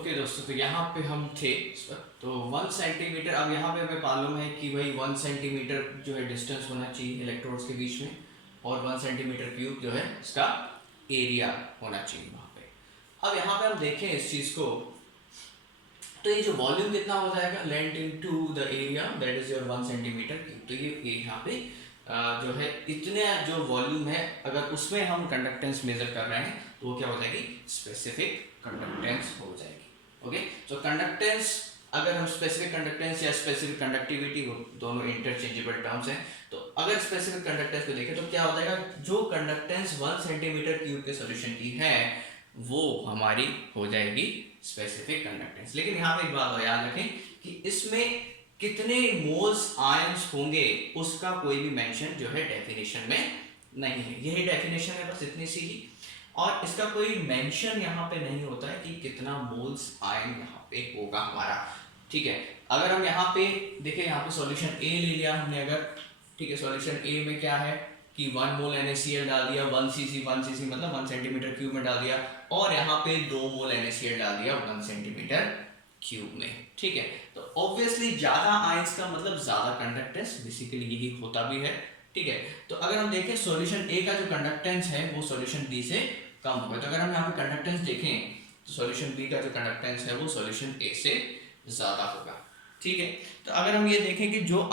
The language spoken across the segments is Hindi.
ओके दोस्तों, तो यहाँ पे हम थे इस वक्त। तो 1 सेंटीमीटर, अब यहाँ पे हमें मालूम है कि भाई 1 सेंटीमीटर जो है डिस्टेंस होना चाहिए इलेक्ट्रोड्स के बीच में, और 1 सेंटीमीटर क्यूब जो है इसका एरिया होना चाहिए वहाँ पे। अब यहाँ पे हम देखें इस चीज़ को, तो ये जो वॉल्यूम कितना हो जाएगा, length into the area, that is your 1 centimetre cube. तो ये यहाँ पे जो है इतने जो वॉल्यूम है, अगर उसमें हम कंडक्टेंस मेजर कर रहे हैं तो वो क्या हो जाएगी, स्पेसिफिक कंडक्टेंस हो जाएगी। ओके, तो कंडक्टेंस, अगर हम स्पेसिफिक कंडक्टेंस या स्पेसिफिक कंडक्टिविटी, वो दोनों इंटरचेंजेबल टर्म्स हैं। तो अगर स्पेसिफिक कंडक्टेंस को देखें तो क्या हो जाएगा, जो कंडक्टेंस 1 सेंटीमीटर क्यूब के सॉल्यूशन की है वो हमारी हो जाएगी स्पेसिफिक कंडक्टेंस। लेकिन यहाँ पे एक बात याद रखें कि इसमें कितने मोल्स आयंस होंगे उसका कोई भी मेंशन जो है डेफिनेशन में नहीं है। यही डेफिनेशन है, बस इतनी सी ही, और इसका कोई मेंशन यहाँ पे नहीं होता है कि कितना मोल्स आयन यहाँ पे होगा हमारा। ठीक है, अगर हम यहाँ पे देखें, यहाँ पे सॉल्यूशन ए ले लिया हमने अगर, ठीक है, सॉल्यूशन ए में क्या है कि 1 मोल NaCl डाल दिया, 1 cc मतलब 1 सेंटीमीटर क्यूब में डाल दिया, और यहाँ पे 2 मोल NaCl डाल दिया 1 सेंटीमीटर क्यूब में। ठीक है, तो ऑब्वियसली ज्यादा आयंस का मतलब ज्यादा कंडक्टेंस, बेसिकली यही होता भी है। ठीक है, तो अगर हम देखें सॉल्यूशन ए का जो कंडक्टेंस है वो सॉल्यूशन बी से कम होगा। तो अगर हम यहाँ पे कंडक्टेंस देखें तो सॉल्यूशन बी का जो कंडक्टेंस है वो सॉल्यूशन ए से ज्यादा होगा। ठीक है, तो अगर हम ये देखें कि जो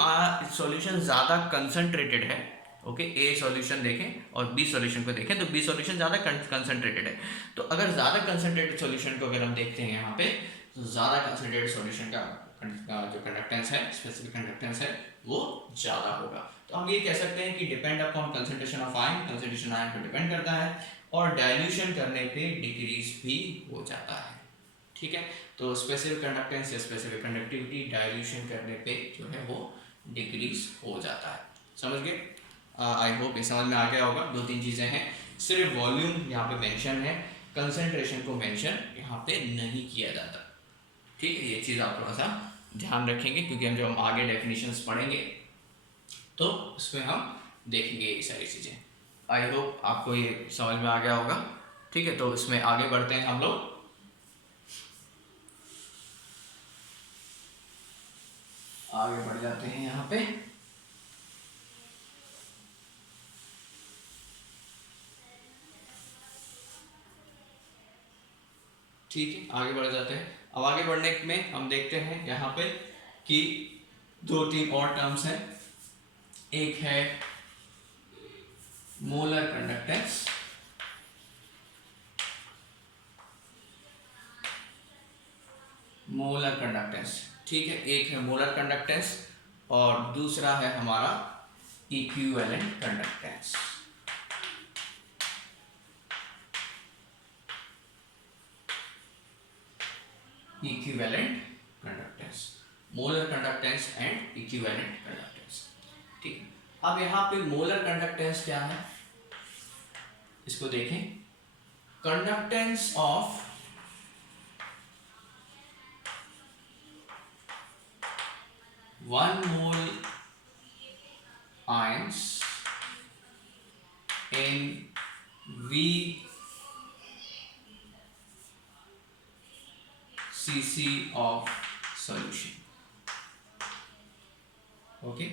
सॉल्यूशन ज्यादा कंसंट्रेटेड है, ओके, ए सॉल्यूशन देखें और बी सॉल्यूशन को देखें तो बी सॉल्यूशन ज़्यादा कंसंट्रेटेड है। तो अगर ज़्यादा कंसंट्रेटेड सॉल्यूशन को अगर हम देखते हैं यहाँ पे, तो ज़्यादा कंसंट्रेटेड सॉल्यूशन का जो कंडक्टेंस है, स्पेसिफिक कंडक्टेंस है, वो ज़्यादा होगा। तो हम ये कह सकते हैं कि depend upon concentration of ion, concentration ion पर डिपेंड करता है, और डाइल्यूशन करने पे डिक्रीज भी हो जाता है। ठीक है, तो स्पेसिफिक कंडक्टेंस या स्पेसिफिक कंडक्टिविटी डाइल्यूशन करने पे जो है वो डिक्रीज हो जाता है। समझ गए? आई होप ये समझ में आ गया होगा। 2-3 चीज़ें हैं, सिर्फ वॉल्यूम यहाँ पे मेंशन है, कंसंट्रेशन को मेंशन यहाँ पे नहीं किया जाता। ठीक है, ये चीज़ आप थोड़ा सा ध्यान रखेंगे, क्योंकि हम जब हम आगे डेफिनेशंस पढ़ेंगे तो उसमें हम देखेंगे ये सारी चीज़ें। आई होप आपको ये समझ में आ गया होगा। ठीक है, तो इसमें आगे बढ़ते हैं हम लोग। आगे बढ़ जाते हैं यहाँ पे। ठीक है, आगे बढ़ जाते हैं। अब आगे बढ़ने में हम देखते हैं यहाँ पे कि 2-3 और टर्म्स हैं। एक है मोलर कंडक्टेंस, मोलर कंडक्टेंस, ठीक है, एक है मोलर कंडक्टेंस और दूसरा है हमारा equivalent conductance. Equivalent conductance, molar conductance and equivalent conductance. ठीक है, अब यहाँ पे मोलर कंडक्टेंस क्या है इसको देखें। Conductance of one mole ions in VCC of solution. Okay,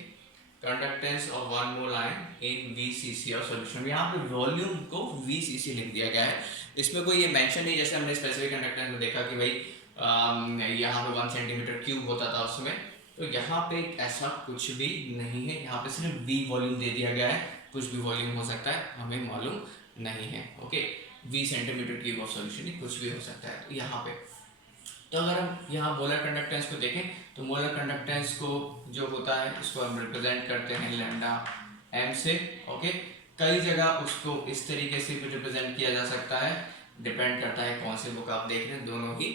conductance of 1 mole ion in VCC of solution. यहाँ पे वॉल्यूम को VCC लिख दिया गया है, इसमें कोई ये मेंशन नहीं, जैसे हमने स्पेसिफिक कंडक्टेंस में देखा कि भाई यहाँ पे 1 सेंटीमीटर क्यूब होता था उसमें, तो यहाँ पे ऐसा कुछ भी नहीं है। यहाँ पे सिर्फ V वॉल्यूम दे दिया गया है, कुछ भी वॉल्यूम हो सकता है, हमें मालूम नहीं है। Okay, V centimetre cube of solution कुछ भी हो सकता है। तो यहाँ पे, तो अगर हम यहाँ मोलर कंडक्टेंस को देखें तो मोलर कंडक्टेंस को जो होता है उसको हम रिप्रेजेंट करते हैं लैम्डा m से। ओके, कई जगह उसको इस तरीके से भी रिप्रेजेंट किया जा सकता है, डिपेंड करता है कौन से बुक आप देख रहे हैं, दोनों ही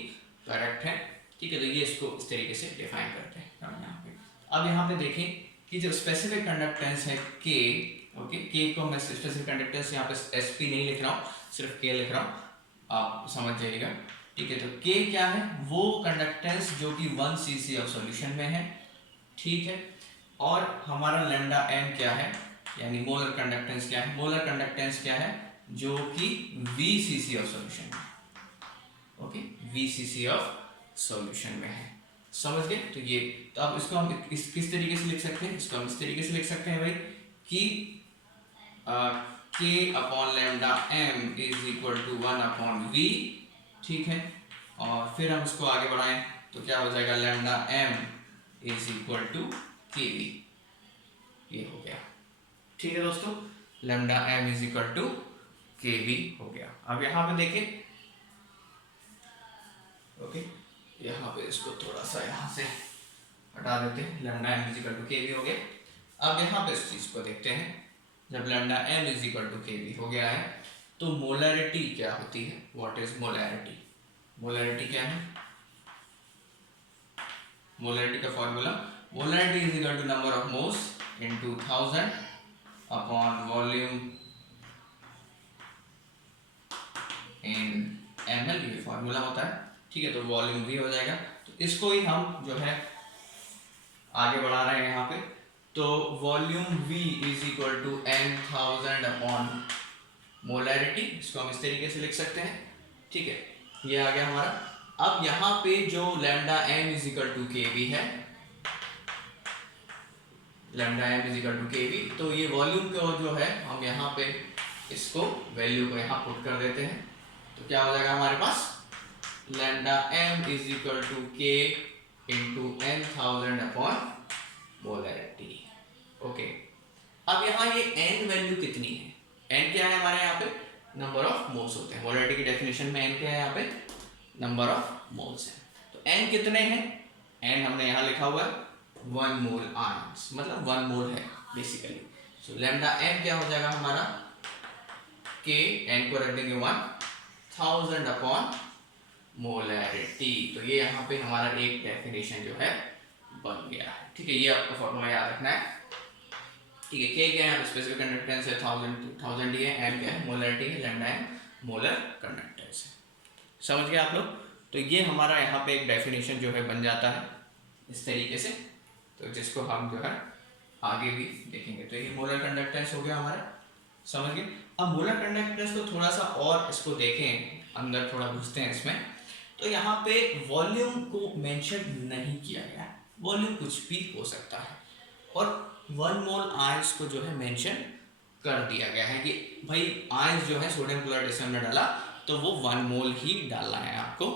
करेक्ट है। ठीक है, तो ये इसको इस तरीके से डिफाइन करते हैं यहाँ पे। अब यहाँ पे देखें कि जो स्पेसिफिक कंडक्टेंस है K, ओके, K को मैं स्पेसिफिक कंडक्टेंस यहाँ पे SP नहीं लिख रहा हूँ, सिर्फ K लिख रहा हूँ, आप समझ जाइएगा। ठीक है, तो K क्या है, वो कंडक्टेंस जो कि 1 cc ऑफ सॉल्यूशन में है। ठीक है, और हमारा लैम्डा m क्या है, यानी मोलर कंडक्टेंस क्या है, मोलर कंडक्टेंस क्या है जो कि VCC ऑफ सॉल्यूशन में। ओके, VCC ऑफ सॉल्यूशन में है। समझ गए? तो ये, तो अब इसको हम किस तरीके से लिख सकते हैं? इसको हम इस तरीके से लिख सकते हैं भाई कि K upon lambda m is equal to 1 upon V, ठीक है। और फिर हम इसको आगे बढ़ाएं तो क्या हो जाएगा, lambda m is equal to KV। ये हो गया, ठीक है दोस्तों, lambda m is equal to KV हो गया। अब यहाँ पे देखें, ओके, यहाँ पे इसको थोड़ा सा यहाँ से हटा देते हैं, lambda m is equal to KV हो गया। अब यहाँ पे इस चीज को देखते हैं, जब lambda m is equal to KV हो गया है तो मोलैरिटी क्या होती है? What is molarity? मोलैरिटी क्या है? मोलैरिटी का formula, molarity is equal to number of moles into 1000 upon volume in ml, ये फॉर्मूला होता है, ठीक है। तो वॉल्यूम V हो जाएगा। तो इसको ही हम जो है आगे बढ़ा रहे हैं यहाँ पे, तो volume V is equal to n1000 upon molarity, इसको हम इस तरीके से लिख सकते हैं, ठीक है। ये आ गया हमारा। अब यहाँ पे जो lambda m is equal to KV है, lambda m is equal to KV, तो ये वॉल्यूम को जो है हम यहाँ पे इसको वैल्यू को यहाँ पुट कर देते हैं, तो क्या हो जाएगा हमारे पास, lambda m is equal to K into n1000 upon molarity, okay. अब यहाँ ये n वैल्यू कितनी है? n क्या है हमारे यहाँ पे? नंबर ऑफ मोल्स होते हैं। मोलैरिटी की डेफिनेशन में n क्या है यहाँ पे? नंबर ऑफ मोल्स है। तो n कितने हैं? n हमने यहाँ लिखा हुआ है 1 मोल आयंस, मतलब 1 मोल है बेसिकली। सो लैम्डा m क्या हो जाएगा हमारा, k, n को रख देंगे 1000 अपॉन मोलैरिटी। तो ये यहाँ पे हमारा एक डेफिनेशन जो है बन गया है, ठीक है। ये आपको फॉर्मूला याद रखना है, ठीक है। K क्या है? स्पेसिफिक कंडक्टेंस है 1000 ही है, m क्या है? मोलैरिटी है, लैम्डा m मोलर कंडक्टेंस है। समझ गए आप लोग? तो ये हमारा यहाँ पे एक डेफिनेशन जो है बन जाता है इस तरीके से, तो जिसको हम जो है आगे भी देखेंगे। तो ये मोलर कंडक्टेंस हो गया हमारा, समझ गए। अब मोलर कंडक्टेंस को थोड़ा सा और इसको देखें, अंदर थोड़ा घुसते हैं इसमें, तो यहाँ पे वॉल्यूम को मेंशन नहीं किया गया है, वॉल्यूम कुछ भी हो सकता है, और 1 मोल आयंस को जो है मेंशन कर दिया गया है कि भाई आयंस जो है सोडियम क्लोराइड में डाला तो वो 1 मोल ही डालना है आपको,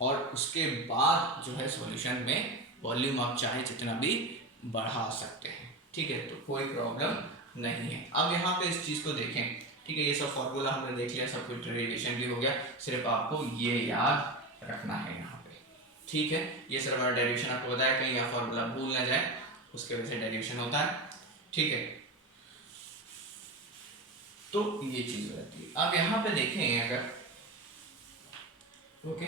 और उसके बाद जो है सॉल्यूशन में वॉल्यूम आप चाहे जितना भी बढ़ा सकते हैं, ठीक है। तो कोई प्रॉब्लम नहीं है। अब यहाँ पे इस चीज़ को देखें, ठीक है। ये सब फॉर्मूला हमने देख लिया, सब कुछ डेरिवेशन भी हो गया, सिर्फ आपको ये याद रखना है यहाँ पे, ठीक है। ये सिर्फ हमारा डेरिवेशन आपको बताया, कहीं यहाँ फॉर्मूला भूल ना जाए, उसके वजह से डेरिवेशन होता है, ठीक है। तो ये चीज रहती है। अब यहाँ पे देखें अगर, ओके,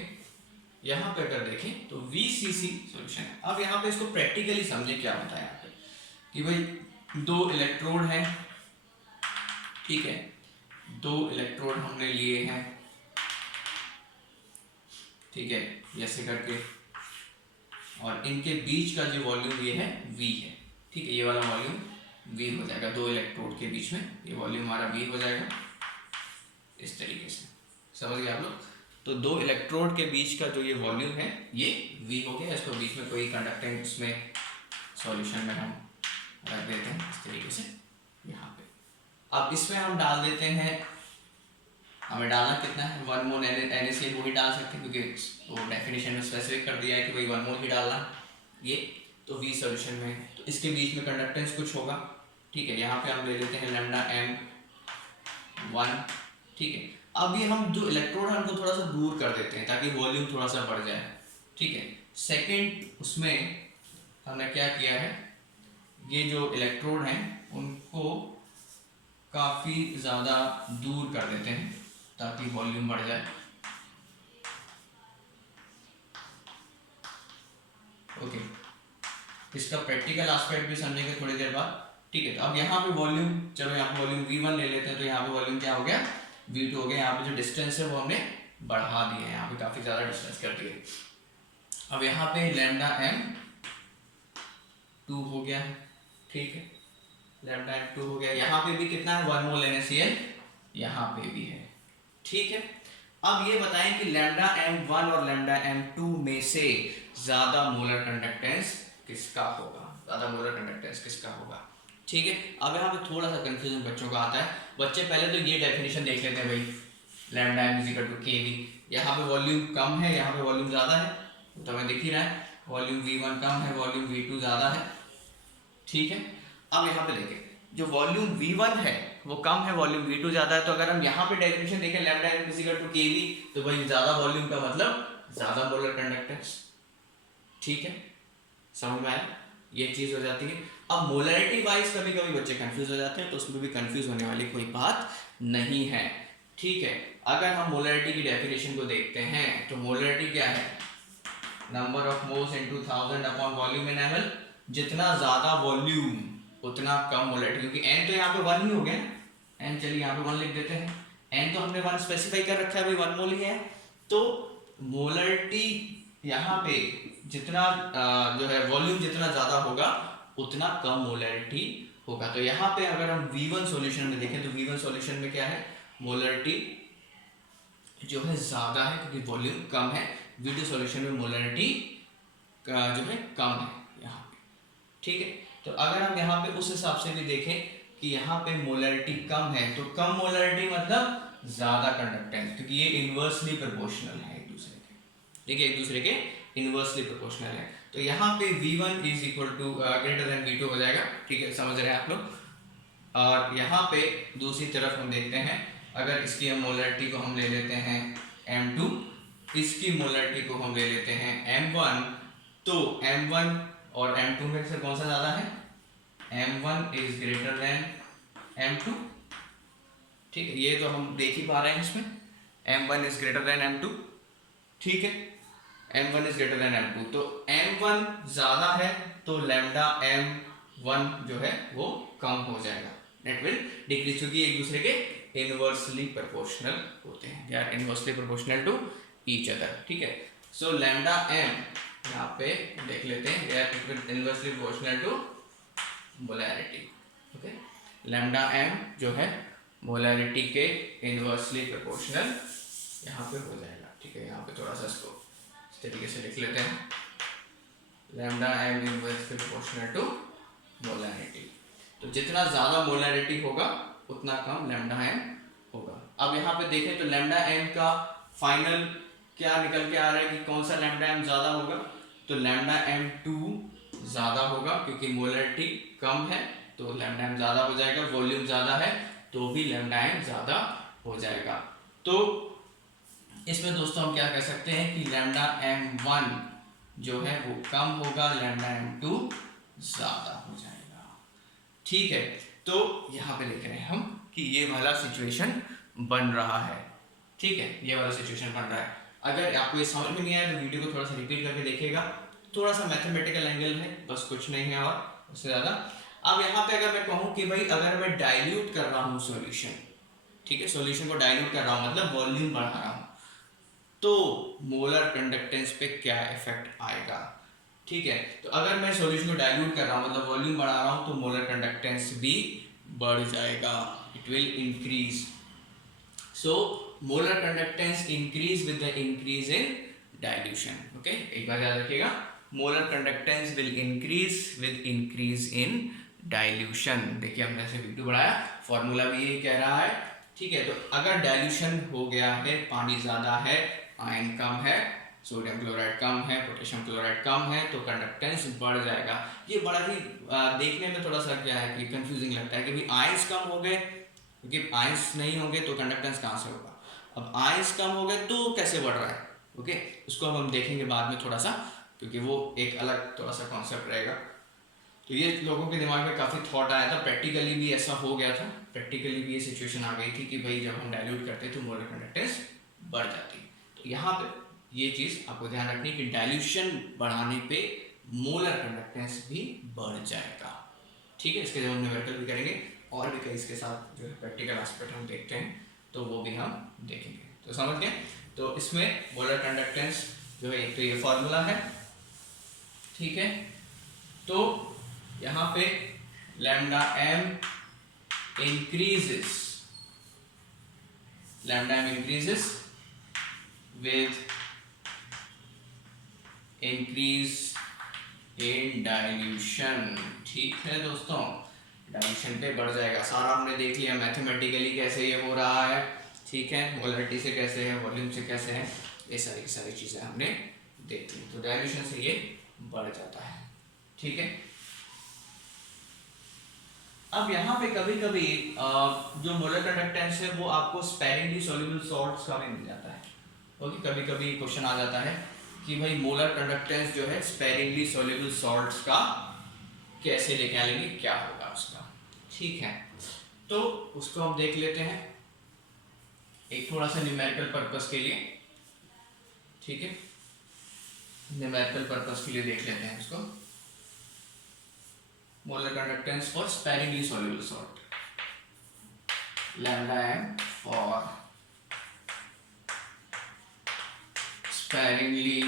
यहाँ पे अगर देखें तो VCC सॉल्यूशन है। अब यहाँ पे इसको प्रैक्टिकली समझे क्या होता है यहाँ पे, कि भाई 2 इलेक्ट्रोड हैं, ठीक है, 2 इलेक्ट्रोड हमने लिए हैं, ठीक है, ऐसे करके, और इनके बीच का जो वॉल्यूम ये है V है, ठीक है। ये वाला वॉल्यूम V हो जाएगा, 2 इलेक्ट्रोड के बीच में ये वॉल्यूम हमारा V हो जाएगा इस तरीके से, समझ गए आप लोग। तो 2 इलेक्ट्रोड के बीच का जो ये वॉल्यूम है ये V हो गया। इसको बीच में कोई कंडक्टेंस उसमें सॉल्यूशन में हम रख देते हैं इस तरीके से यहाँ पे। अब इसमें हम डाल देते हैं, हमें डालना कितना है, 1 मोल NaCl वो ही डाल सकते हैं, क्योंकि वो डेफिनेशन में स्पेसिफिक कर दिया है कि भाई 1 मोल ही डालना ये, तो V सॉल्यूशन में। तो इसके बीच में कंडक्टेंस कुछ होगा, ठीक है। यहाँ पे हम ले लेते हैं लैम्डा m1, ठीक है। अब ये हम जो इलेक्ट्रोड है उनको थोड़ा सा दूर कर देते हैं ताकि वॉल्यूम थोड़ा सा बढ़ जाए, ठीक है। सेकेंड उसमें हमने क्या किया है, ये जो इलेक्ट्रोड हैं उनको काफ़ी ज़्यादा दूर कर देते हैं ताकि वॉल्यूम बढ़ जाए, ओके। इसका प्रैक्टिकल एस्पेक्ट भी समझेंगे थोड़ी देर बाद, ठीक है। तो अब यहाँ पे वॉल्यूम, चलो यहाँ पे वॉल्यूम V1 ले लेते हैं, तो यहाँ पे वॉल्यूम क्या हो गया, V2 हो गया। यहाँ पे जो डिस्टेंस है वो हमने बढ़ा दिया है, यहाँ पे काफ़ी ज़्यादा डिस्टेंस कर दिए। अब यहाँ पे लैम्डा m2 हो गया, ठीक है, लैम्डा m2 हो गया। यहाँ पे भी कितना है, 1 मोल NaCl यहाँ पे भी है, ठीक है। अब ये बताएं कि लैम्डा m1 और लैम्डा m2 में से ज्यादा मोलर कंडक्टेंस किसका होगा, ज्यादा मोलर कंडक्टेंस किसका होगा। ठीक है, अब यहाँ पे थोड़ा सा कंफ्यूजन बच्चों का आता है। बच्चे पहले तो ये डेफिनेशन देख लेते हैं भाई, lambda m is equal to kv। यहाँ पे वॉल्यूम कम है, यहाँ पे वॉल्यूम ज्यादा है, तो हमें दिख ही रहा है वॉल्यूम v1 कम है, वॉल्यूम v2 ज्यादा है। ठीक है, अब यहाँ पे देखें, जो वॉल्यूम v1 है वो कम है, वॉल्यूम v2 ज्यादा है। तो अगर हम यहाँ पे डेफिनेशन देखें lambda m is equal to kv, तो भाई ज्यादा वॉल्यूम का मतलब ज्यादा मोलर कंडक्टेंस। ठीक है, समझ में आया, ये चीज हो जाती है। अब मोलरिटी वाइज कभी कभी बच्चे कंफ्यूज हो जाते हैं, तो उसमें भी कंफ्यूज होने वाली कोई बात नहीं है। ठीक है, अगर हम मोलरिटी की डेफिनेशन को देखते हैं तो मोलरिटी क्या है, number of moles into 1000 upon volume in ml। जितना ज्यादा वॉल्यूम उतना कम मोलरिटी, क्योंकि n तो यहाँ पे 1 ही हो गया ना, n चलिए यहाँ पे 1 लिख देते हैं, n तो हमने 1 स्पेसिफाई कर रखा है भाई, 1 मोल ही है। तो मोलरिटी यहाँ पे जितना जो है वॉल्यूम जितना ज्यादा होगा उतना कम मोलरिटी होगा। तो यहाँ पे अगर हम V1 सॉल्यूशन में देखें तो V1 सॉल्यूशन में क्या है, मोलरिटी जो है ज्यादा है क्योंकि वॉल्यूम कम है। V2 सॉल्यूशन में मोलरिटी जो है कम है यहाँ पे। ठीक है, तो अगर हम यहाँ पे उस हिसाब से भी देखें कि यहाँ पे मोलरिटी कम है, तो कम मोलरिटी मतलब ज्यादा कंडक्टेंस, क्योंकि ये इनवर्सली प्रोपोर्शनल है एक दूसरे के। ठीक है, एक दूसरे के इनवर्सली प्रोपोर्शनल है। तो यहाँ पे V1 is equal to greater than V2 हो जाएगा। ठीक है, समझ रहे हैं आप लोग। और यहाँ पे दूसरी तरफ हम देखते हैं, अगर इसकी हम मोलरिटी को हम ले लेते हैं m2, इसकी मोलरिटी को हम ले लेते हैं m1, तो m1 और m2 में से कौन सा ज्यादा है, m1 is greater than m2। ठीक है, ये तो हम देख ही पा रहे हैं इसमें, m1 is greater than m2। ठीक है, m1 is greater than m2, तो m1 ज्यादा है तो लैम्डा m1 जो है वो कम हो जाएगा, नेट विल डिक्रीज, क्योंकि एक दूसरे के इनवर्सली प्रोपोर्शनल होते हैं, they are inversely proportional to each other. ठीक है, सो लैम्डा m यहाँ पे देख लेते हैं, they are inversely proportional to molarity. Okay, lambda m जो है मोलरिटी के इनवर्सली प्रोपोर्शनल यहाँ पे हो जाएगा। ठीक है, यहाँ पे थोड़ा सा इसको इस तरीके से लिख लेते हैं, lambda m inversely proportional to molarity. तो जितना ज्यादा मोलरिटी होगा उतना कम लैम्डा m होगा। अब यहाँ पे देखें तो लैम्डा m का फाइनल क्या निकल के आ रहा है कि कौन सा लैम्डा m ज्यादा होगा, तो लैम्डा m2 ज्यादा होगा, क्योंकि मोलरिटी कम है तो लैम्डा m ज्यादा हो जाएगा, वॉल्यूम ज्यादा है तो भी लैम्डा m ज्यादा हो जाएगा। तो इसमें दोस्तों हम क्या कह सकते हैं कि लैम्डा m1 जो है वो कम होगा, लैम्डा m2 ज्यादा हो जाएगा। ठीक है, तो यहाँ पे लिख रहे हैं हम कि ये वाला सिचुएशन बन रहा है। ठीक है, ये वाला सिचुएशन बन रहा है। अगर आपको ये समझ में नहीं आया तो वीडियो को थोड़ा सा रिपीट करके देखिएगा, थोड़ा सा मैथमेटिकल एंगल है, बस कुछ नहीं है और उससे ज़्यादा। अब यहाँ पे अगर मैं कहूँ कि भाई अगर मैं डाइल्यूट कर रहा हूँ सॉल्यूशन, ठीक है, सॉल्यूशन को डाइल्यूट कर रहा हूँ मतलब वॉल्यूम बढ़ा रहा हूँ, तो मोलर कंडक्टेंस पे क्या इफेक्ट आएगा। ठीक है, तो अगर मैं सॉल्यूशन को डाइल्यूट कर रहा हूँ मतलब वॉल्यूम बढ़ा रहा हूँ, तो मोलर कंडक्टेंस भी बढ़ जाएगा, it will increase. So molar conductance increase with the increase in dilution. Okay, एक बार याद रखिएगा, molar conductance will increase with increase in dilution. देखिए हमने ऐसे V2 बढ़ाया, फॉर्मूला भी यही कह रहा है। ठीक है, तो अगर डाइल्यूशन हो गया है, पानी ज्यादा है, आयन कम है, सोडियम क्लोराइड कम है, पोटेशियम क्लोराइड कम है, तो कंडक्टेंस बढ़ जाएगा। ये बड़ा ही देखने में थोड़ा सा क्या है कि कंफ्यूजिंग लगता है कि भाई आयंस कम हो गए, क्योंकि आयंस नहीं होंगे तो कंडक्टेंस कहाँ से होगा। अब आयंस कम हो गए तो कैसे बढ़ रहा है, ओके, उसको हम देखेंगे बाद में थोड़ा सा, क्योंकि वो एक अलग थोड़ा सा कॉन्सेप्ट रहेगा। तो ये लोगों के दिमाग में काफ़ी थॉट आया था, प्रैक्टिकली भी ऐसा हो गया था, प्रैक्टिकली भी ये सिचुएशन आ गई थी कि भाई जब हम डाइल्यूट करते तो मोलर कंडक्टेंस बढ़ जाती। तो यहाँ पे ये चीज़ आपको ध्यान रखनी कि डाइल्यूशन बढ़ाने पे मोलर कंडक्टेंस भी बढ़ जाएगा। ठीक है, इसके जब हम न्यूमेरिकल भी करेंगे और भी कई इसके साथ जो है प्रैक्टिकल एस्पेक्ट हम देखते हैं तो वो भी हम देखेंगे। तो समझ गए, तो इसमें मोलर कंडक्टेंस जो है एक तो ये फॉर्मूला है। ठीक है, तो यहाँ पे lambda m increases, lambda m increases with increase in dilution। ठीक है दोस्तों, डाइल्यूशन पे बढ़ जाएगा। सारा हमने देख लिया मैथमेटिकली कैसे ये हो रहा है, ठीक है, मोलरिटी से कैसे है, वॉल्यूम से कैसे है, ये सारी की सारी चीज़ें हमने देख ली। तो डाइल्यूशन से ये बढ़ जाता है, ठीक है। अब यहाँ पे कभी कभी जो मोलर कंडक्टेंस है वो आपको स्पेरिंगली सॉल्युबल सॉल्ट्स का भी मिल जाता है। ओके, कभी कभी क्वेश्चन आ जाता है कि भाई मोलर कंडक्टेंस जो है स्पेरिंगली सॉल्युबल सॉल्ट्स का कैसे लेके आएंगे, क्या होगा उसका, ठीक है। तो उसको हम देख लेते हैं एक थोड़ा सा न्यूमेरिकल पर्पस के लिए, ठीक है, न्यूमेरिकल पर्पस के लिए देख लेते हैं उसको। Molar conductance for sparingly soluble salt, lambda M for sparingly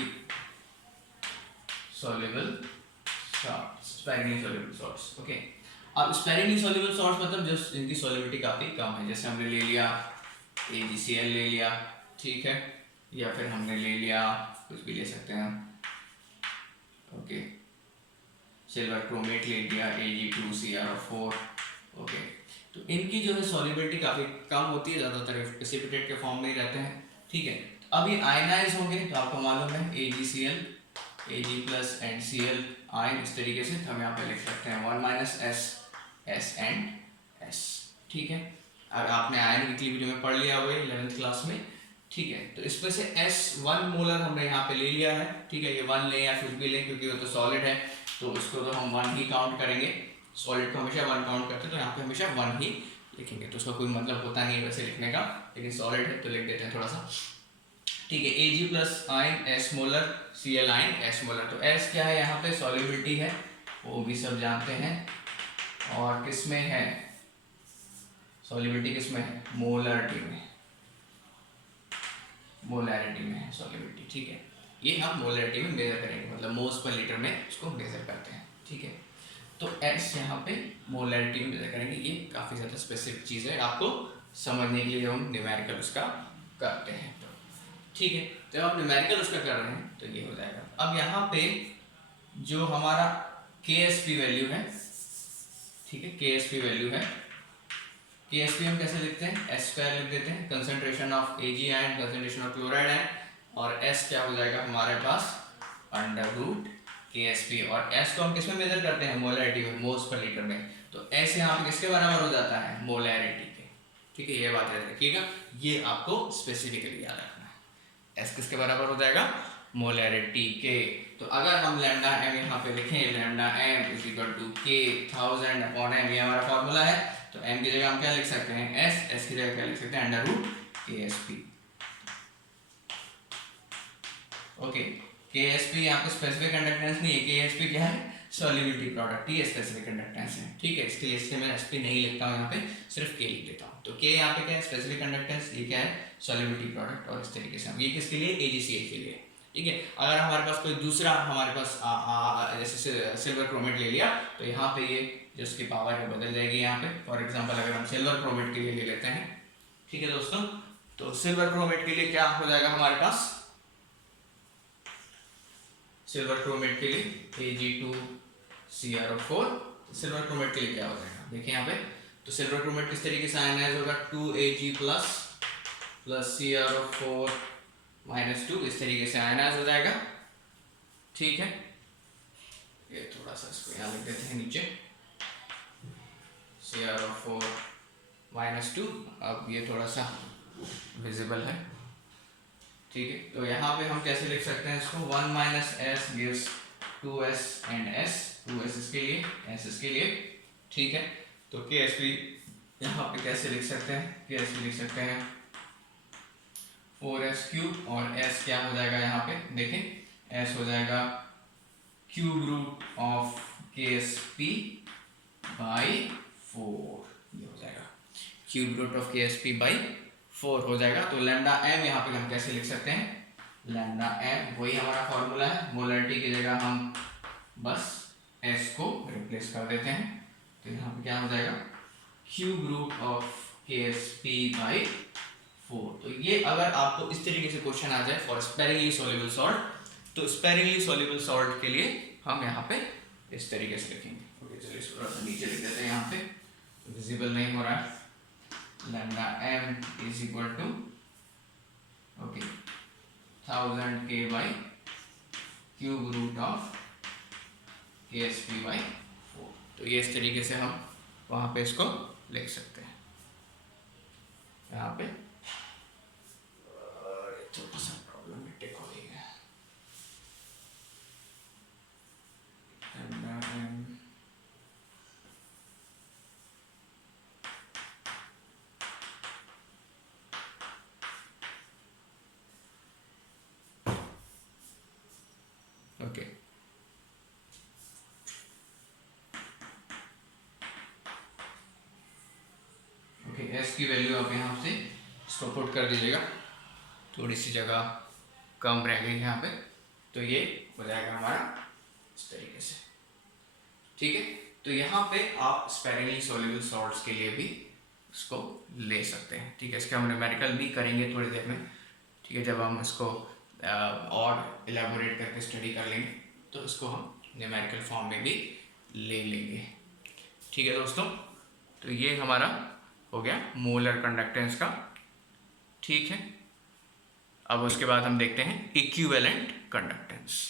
soluble salts, sparingly soluble salts. Okay, अब स्पेरिंगली सॉल्युबल सॉल्ट्स मतलब जो इनकी सॉल्युबिलिटी काफी कम है, जैसे हमने ले लिया AgCl ले लिया, ठीक है, या फिर हमने ले लिया कुछ भी ले सकते हैं, ओके, सिल्वर क्रोमेट ले लिया Ag2CrO4। ओके, तो इनकी जो है सॉल्युबिलिटी काफ़ी कम होती है, ज़्यादातर प्रेसिपिटेट के फॉर्म में ही रहते हैं, ठीक है। अब ये आयनाइज होंगे तो आपको मालूम है AgCl, Ag plus and Cl ion, इस तरीके से हम यहाँ पे लिख सकते हैं 1 - S, S एंड S, ठीक है। और आपने आयन इक्विलिब्रियम में पढ़ लिया हुआ है 11th क्लास में, ठीक है। तो इसमें से S1 मोलर हमने यहाँ पे ले लिया है, ठीक है, ये 1 लें या कुछ भी लें क्योंकि वो तो सॉलिड है, तो उसको तो हम 1 ही काउंट करेंगे, सॉलिड को हमेशा 1 काउंट करते हैं, तो यहाँ पे हमेशा 1 ही लिखेंगे। तो उसका कोई मतलब होता नहीं है वैसे लिखने का, लेकिन सॉलिड है तो लिख देते हैं थोड़ा सा, ठीक है। Ag plus ion S molar, Cl ion S molar. तो S क्या है यहाँ पे, सॉल्युबिलिटी है, वो भी सब जानते हैं, और किसमें है सॉल्युबिलिटी, किसमें है, मोलरिटी में, मोलैरिटी में है सॉल्युबिलिटी, ठीक है। ये हम मोलैरिटी में मेजर करेंगे, मतलब मोल्स पर लीटर में इसको मेजर करते हैं, ठीक है। तो S यहाँ पे मोलैरिटी में मेजर करेंगे, ये काफ़ी ज़्यादा स्पेसिफिक चीज़ है, आपको समझने के लिए हम न्यूमेरिकल उसका करते हैं, तो ठीक है। जब हम न्यूमेरिकल उसका कर रहे हैं तो ये हो जाएगा। अब यहाँ पे जो हमारा KSP वैल्यू है, ठीक है, KSP वैल्यू है, KSP हम कैसे लिखते हैं, S² लिख देते हैं, concentration of Ag ion, concentration of chloride ion, और S क्या हो जाएगा हमारे पास √ KSP, और S को हम किस में मेजर करते हैं, मोलैरिटी में, मोल्स पर लीटर में। तो S यहाँ पे किसके बराबर हो जाता है, मोलैरिटी के, ठीक है, ये बात याद रखिएगा, ये आपको स्पेसिफिकली याद रखना है, S किसके बराबर हो जाएगा, मोलैरिटी के। तो अगर हम लैम्डा m यहाँ पे लिखें, लैम्डा m = K 1000/m, ये हमारा फॉर्मूला है, तो m की जगह हम क्या लिख सकते हैं, S की जगह क्या लिख सकते हैं, √ KSP। ओके, KSP यहाँ पे स्पेसिफिक कंडक्टेंस नहीं है, KSP क्या है, सॉल्युबिलिटी प्रोडक्ट, ये स्पेसिफिक कंडक्टेंस है, ठीक है। इसके लिए इससे मैं SP नहीं लिखता हूँ, यहाँ पे सिर्फ K लिख देता हूँ। तो K यहाँ पे क्या है, स्पेसिफिक कंडक्टेंस, ये क्या है, सॉल्युबिलिटी प्रोडक्ट, और इस तरीके से हम ये किसके लिए, AgCl के लिए, ठीक है। अगर हमारे पास कोई दूसरा, हमारे पास जैसे सिल्वर क्रोमेट ले लिया, तो यहाँ पे ये जो उसकी पावर है बदल जाएगी यहाँ पे। फॉर एग्जांपल अगर हम सिल्वर क्रोमेट के लिए ले लेते हैं, ठीक है दोस्तों, तो सिल्वर क्रोमेट के लिए क्या हो जाएगा हमारे पास, सिल्वर क्रोमेट के लिए Ag2CrO4, सिल्वर क्रोमेट के लिए क्या हो जाएगा, देखिए यहाँ पे, तो सिल्वर क्रोमेट किस तरीके से आयनाइज होगा, 2Ag प्लस CrO4 -2, इस तरीके से आयनाइज हो जाएगा, ठीक है। ये थोड़ा सा इसको यहाँ लिख देते हैं नीचे, CrO4 -2, अब ये थोड़ा सा विजिबल है, ठीक है। तो यहाँ पे हम कैसे लिख सकते हैं इसको, 1 - S gives 2S and S, 2S इसके लिए, S इसके लिए, ठीक है। तो KSP यहाँ पे कैसे लिख सकते हैं, KSP लिख सकते हैं 4S³ और S क्या हो जाएगा यहाँ पे, देखें S हो जाएगा √ KSP by 4, ये हो जाएगा √ KSP by 4 हो जाएगा। तो लैम्डा m यहाँ पे हम कैसे लिख सकते हैं, लैम्डा m वही हमारा फॉर्मूला है, मोलरिटी की जगह हम बस S को रिप्लेस कर देते हैं, तो यहाँ पे क्या हो जाएगा, √ KSP by 4। तो ये अगर आपको इस तरीके से क्वेश्चन आ जाए फॉर स्पेरिंगली सॉल्युबल सॉल्ट, तो स्पेरिंगली सॉल्युबल सॉल्ट के लिए हम यहाँ पे इस तरीके से लिखेंगे। ओके, चलिए इसको थोड़ा सा नीचे लिख देते हैं, यहाँ पे विजिबल नहीं हो रहा है। Lambda m is equal to okay 1000 k by cube root of KSP by 4। तो ये इस तरीके से हम वहाँ पे इसको लिख सकते हैं। यहाँ पे थोड़ा सा प्रॉब्लमेटिक हो गई है। ओके, ओके, एस की वैल्यू आप यहाँ से इसको पुट कर दीजिएगा। थोड़ी सी जगह कम रह गई यहाँ पे, तो ये हो जाएगा हमारा इस तरीके से। ठीक है, तो यहाँ पे आप स्पेरिंगली सॉल्युबल सॉल्ट्स के लिए भी इसको ले सकते हैं। ठीक है, इसके हम न्यूमेरिकल भी करेंगे थोड़ी देर में। ठीक है, जब हम इसको और इलेबोरेट करके स्टडी कर लेंगे तो इसको हम न्यूमेरिकल फॉर्म में भी ले लेंगे। ठीक है दोस्तों, तो ये हमारा हो गया मोलर कंडक्टेंस का। ठीक है, अब उसके बाद हम देखते हैं इक्विवेलेंट कंडक्टेंस।